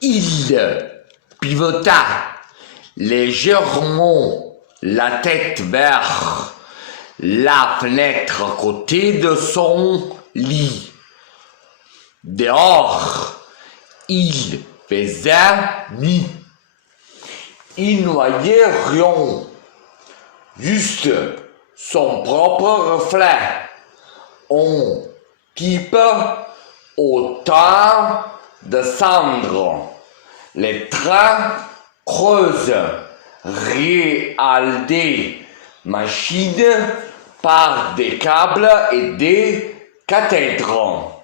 Il pivota légèrement la tête vers la fenêtre à côté de son lit. Dehors, il faisait nuit. Il ne voyait rien, juste son propre reflet, un type autant de cendres. Les trains creusent, réaldés, machines par des câbles et des cathèdres.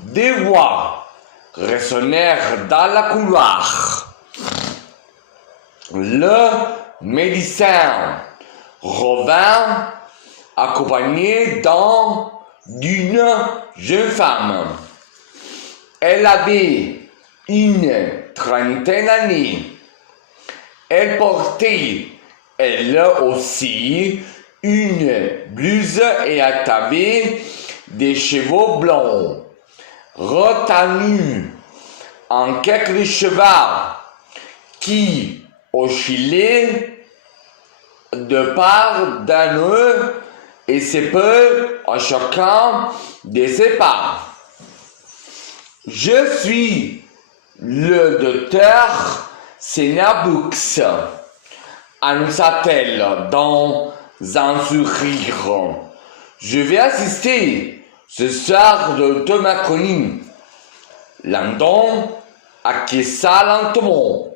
Des voix résonnèrent dans la couloir. Le médecin revint accompagné d'une jeune femme. Elle avait une trentaine d'années. Elle portait, elle aussi, une blouse et avait des cheveux blancs, retenus en quelques cheveux qui oscillaient de part d'un œil et ses peu en chacun de ses pas. Je suis le docteur Senabux, annonça-t-elle dans un sourire. Je vais assister ce soir de Thomas Conning. Landon acquiesça lentement,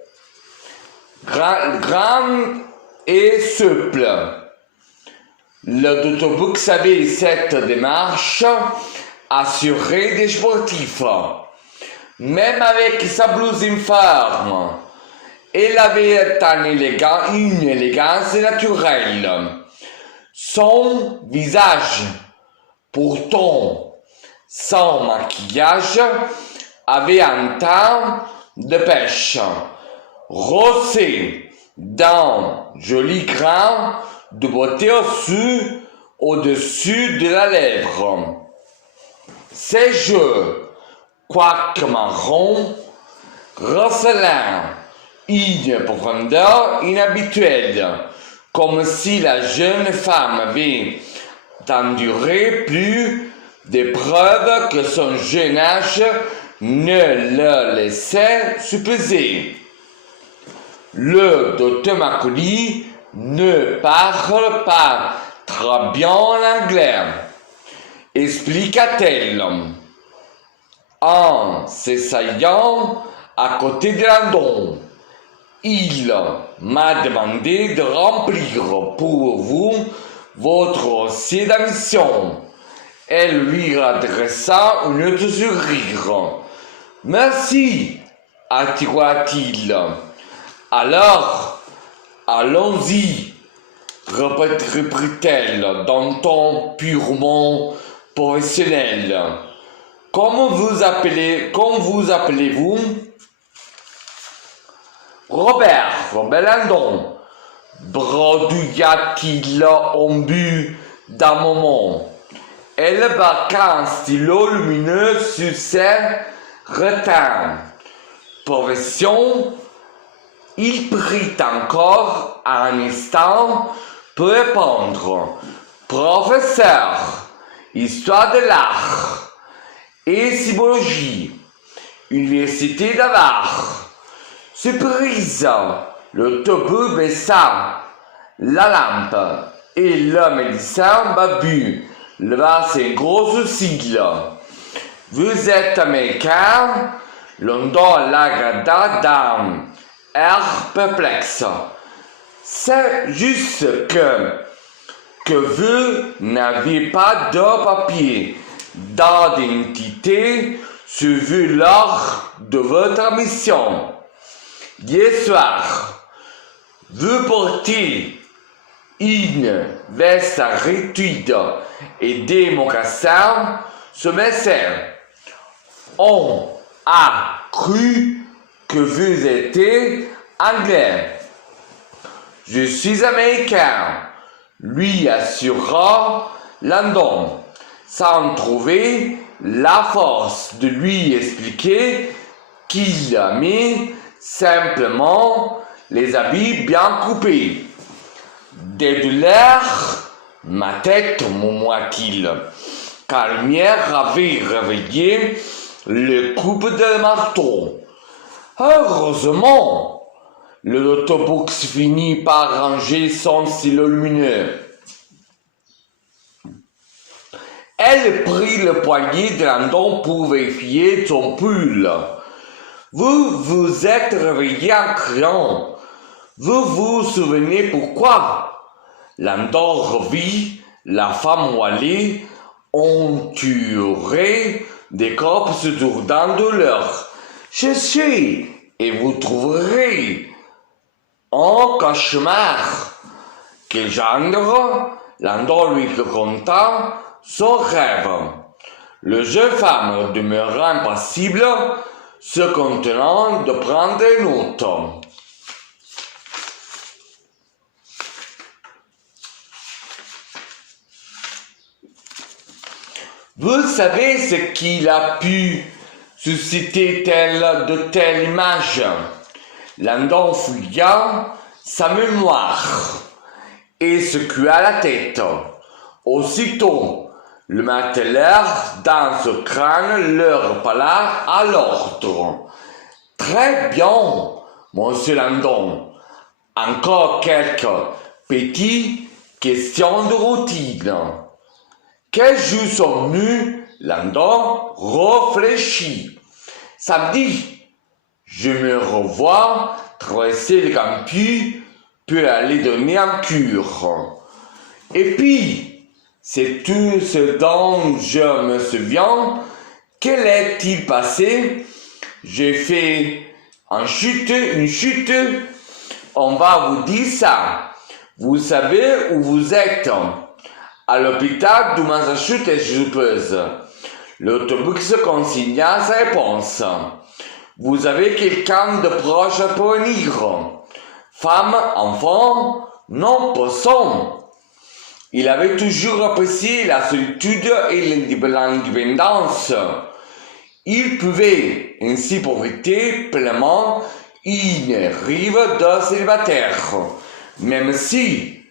grand et souple. Le docteur Bux avait cette démarche assurée des sportifs. Même avec sa blouse informe, elle avait une élégance naturelle. Son visage, pourtant sans maquillage, avait un teint de pêche, rosé d'un joli grain de beauté au-dessus de la lèvre. Ses yeux, quoique marron, recelaient une profondeur inhabituelle, comme si la jeune femme avait enduré plus d'épreuves que son jeune âge ne le laissait supposer. Le docteur Macaulay ne parle pas très bien l'anglais, expliqua-t-elle, en s'asseyant à côté de Landon. Il m'a demandé de remplir pour vous votre dossier d'admission. Elle lui adressa un autre sourire. Merci, attira-t-il. Alors, allons-y, reprit-elle d'un ton purement professionnel. Comment vous appelez-vous? Robert Landon, bredouilla-t-il au but d'un moment. Elle marqua un stylo lumineux sur ses retins. Profession, il prit encore un instant pour répondre. Professeur, histoire de l'art et symbologie, Université d'Avar. Surprise, le taubeau baissa la lampe et le médecin Babu leva ses gros sourcils. Vous êtes américain? Landon la regarda d'un air perplexe. C'est juste que vous n'aviez pas de papier d'identité sur vous lors de votre mission. Hier soir, vous portez une veste réduite et des mocassins ce matin. On a cru que vous étiez anglais. Je suis américain, lui assura Landon, sans trouver la force de lui expliquer qu'il a mis simplement les habits bien coupés. Des douleurs, ma tête, murmura-t-il, car la lumière avait réveillé le coup de marteau. Heureusement, le Lotobox finit par ranger son stylo lumineux. Elle prit le poignet de Landon pour vérifier son pull. Vous vous êtes réveillé en criant. Vous vous souvenez pourquoi? Landon revit la femme voilée entourée des corps dans douleur. Cherchez et vous trouverez un cauchemar. Quel genre? Landon lui raconta son rêve. Le jeune femme demeura impassible, se contenant de prendre des notes. Vous savez ce qu'il a pu susciter de telles images? Landon fouilla sa mémoire et secua la tête. Aussitôt, le marteleur dans ce crâne leur rappela à l'ordre. Très bien, monsieur Landon. Encore quelques petites questions de routine. Quel jour sommes-nous? Landon réfléchit. Samedi. Je me revois traverser le campus pour aller donner un cure. Et puis, c'est tout ce dont je me souviens. Quel est-il passé? J'ai fait une chute. On va vous dire ça. Vous savez où vous êtes? À l'hôpital du Massachusetts, je suppose. L'autobus consigna sa réponse. Vous avez quelqu'un de proche à venir? Femme, enfant? Non, personne. Il avait toujours apprécié la solitude et l'indépendance. Il pouvait ainsi profiter pleinement une rive de célibataire, même si,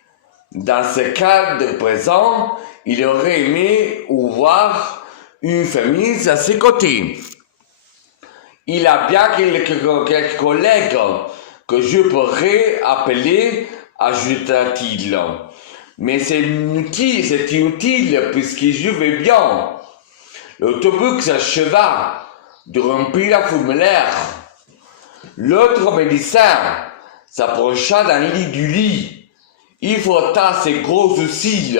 dans ce cas de présent, il aurait aimé voir une famille à ses côtés. Il a bien quelques collègues que je pourrais appeler, ajouta-t-il. Mais c'est inutile puisque je vais bien. L'autobus acheva de remplir la formulaire. L'autre médecin s'approcha d'un lit du lit. Il frotta ses gros sourcils,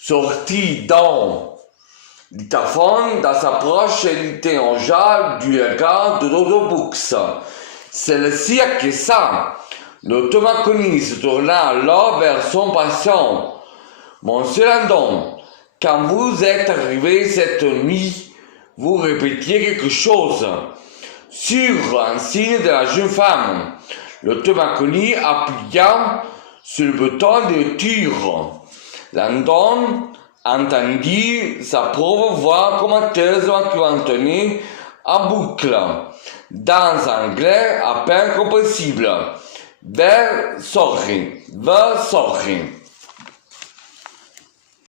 sortit d'un dictaphone dans sa poche et l'interrogea du regard de l'autobus. Celle-ci acquiesça. L'automaconie se tourna alors vers son patient. Monsieur Landon, quand vous êtes arrivé cette nuit, vous répétiez quelque chose. Sur un signe de la jeune femme, l'automaconie appuya sur le bouton de tir. Landon entendit sa propre voix commenteuse qui entonnait en boucle, dans un anglais à peine compréhensible. Sorry.